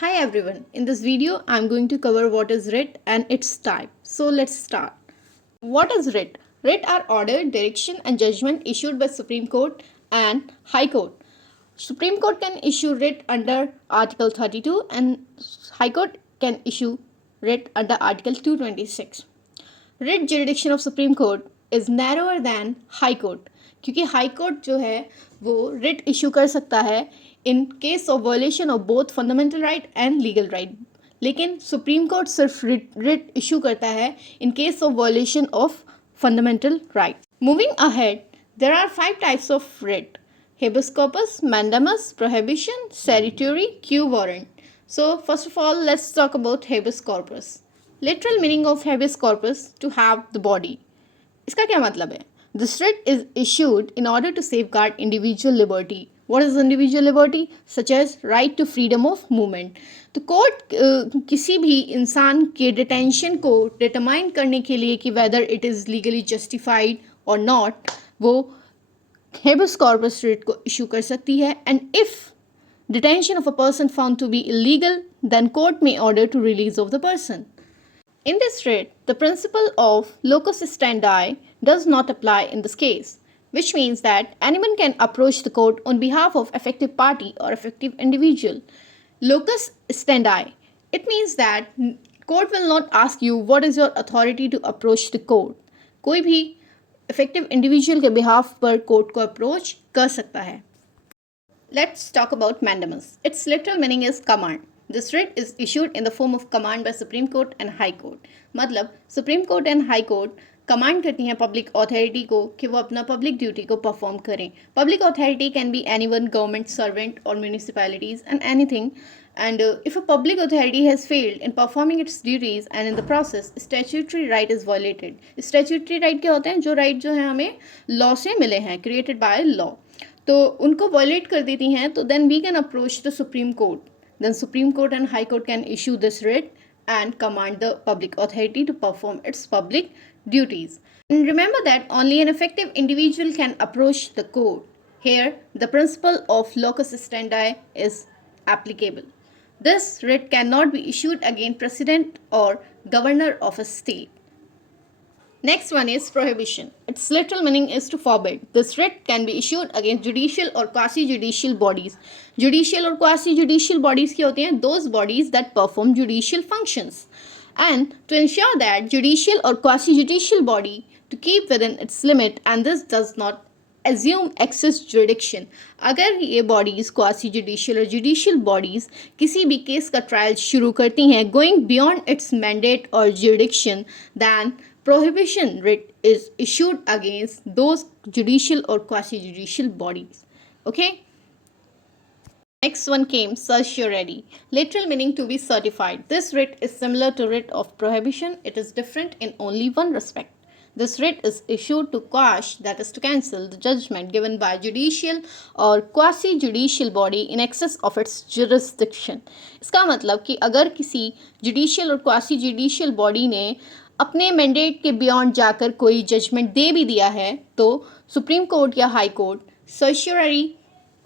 Hi everyone, in this video I'm going to cover what is writ and its type. So let's start. What is writ? Writ are order, direction and judgment issued by Supreme Court and High Court. Supreme Court can issue writ under Article 32 and High Court can issue writ under Article 226. Writ jurisdiction of Supreme Court is narrower than High Court क्योंकि high court जो है वो writ issue कर सकता है in case of violation of both fundamental right and legal right, लेकिन supreme court सिर्फ writ issue करता है in case of violation of fundamental right. Moving ahead, there are 5 types of writ: habeas corpus, mandamus, prohibition, certiorari, quo warrant. So first of all, let's talk about habeas corpus. Literal meaning of habeas corpus: to have the body. इसका क्या मतलब है? This writ is issued in order to safeguard individual liberty. What is individual liberty? Such as right to freedom of movement. तो court किसी भी इंसान के detention को डिटरमाइन करने के लिए कि whether it is legally justified और नॉट, वो habeas corpus writ को इशू कर सकती है. And if detention of a person found to be illegal, then court may order to release of the person. In this writ, the principle of locus standi does not apply in this case, which means that anyone can approach the court on behalf of affected party or affected individual. Locus standi, it means that court will not ask you what is your authority to approach the court. कोई भी affected individual के behalf पर court को approach कर सकता है. Let's talk about mandamus. Its literal meaning is command. This writ is issued in the form of command by Supreme Court and High Court. मतलब Supreme Court and High Court command करती हैं public authority को कि वो अपना public duty को perform करें. Public authority can be anyone, government servant और municipalities and anything. And if a public authority has failed in performing its duties and in the process statutory right is violated. Statutory right क्या होते हैं? जो right जो है हमें law से मिले हैं, created by law. तो उनको violate कर देती हैं, तो then we can approach the Supreme Court. Then Supreme Court and High Court can issue this writ and command the public authority to perform its public duties. And remember that only an effective individual can approach the court. Here, the principle of locus standi is applicable. This writ cannot be issued against president or governor of a state. Next one is prohibition. Its literal meaning is to forbid. This writ can be issued against judicial or quasi-judicial bodies. Judicial or quasi-judicial bodies क्या होती हैं? Those bodies that perform judicial functions. And to ensure that judicial or quasi-judicial body to keep within its limit and this does not assume excess jurisdiction. अगर ये bodies quasi judicial और judicial bodies किसी भी case का trial शुरू करती हैं going beyond its mandate or jurisdiction, then prohibition writ is issued against those judicial or quasi judicial bodies. Okay. Next one came certiorari. Literal meaning to be certified. This writ is similar to writ of prohibition. It is different in only one respect. This writ is issued to quash, that is to cancel, the judgment given by judicial or quasi-judicial body in excess of its jurisdiction. इसका मतलब कि अगर किसी judicial और quasi-judicial body ने अपने mandate के beyond जाकर कोई जजमेंट दे भी दिया है, तो सुप्रीम कोर्ट या हाई कोर्ट सर्टियरी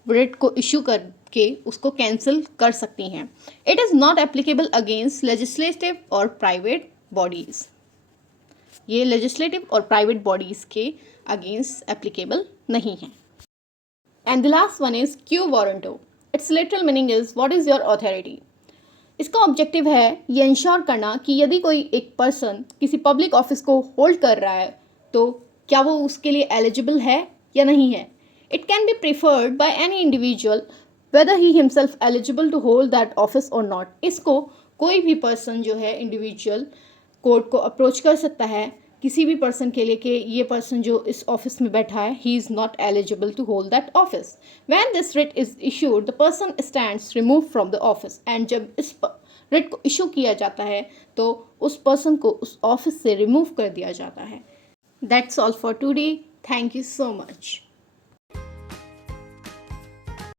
रिट को इशू करके उसको कैंसिल कर सकती हैं. It is not applicable against legislative और प्राइवेट बॉडीज़. ये लेजिस्लेटिव और प्राइवेट बॉडीज़ के अगेंस्ट एप्लीकेबल नहीं है. And the last one is quo warranto. It's literal meaning is what is your authority. इसका ऑब्जेक्टिव है ये इंश्योर करना कि यदि कोई एक पर्सन किसी पब्लिक ऑफिस को होल्ड कर रहा है तो क्या वो उसके लिए एलिजिबल है या नहीं है. It can be preferred by any individual whether he himself eligible to hold that office और नॉट. इसको कोई भी पर्सन जो है इंडिविजुअल कोर्ट को अप्रोच कर सकता है किसी भी पर्सन के लिए कि ये पर्सन जो इस ऑफिस में बैठा है he is not eligible to hold that office. When this writ is issued the person stands remove from the office. And जब इस रिट को इशू किया जाता है तो उस पर्सन को उस ऑफिस से रिमूव कर दिया जाता है. That's all for today. Thank you so much.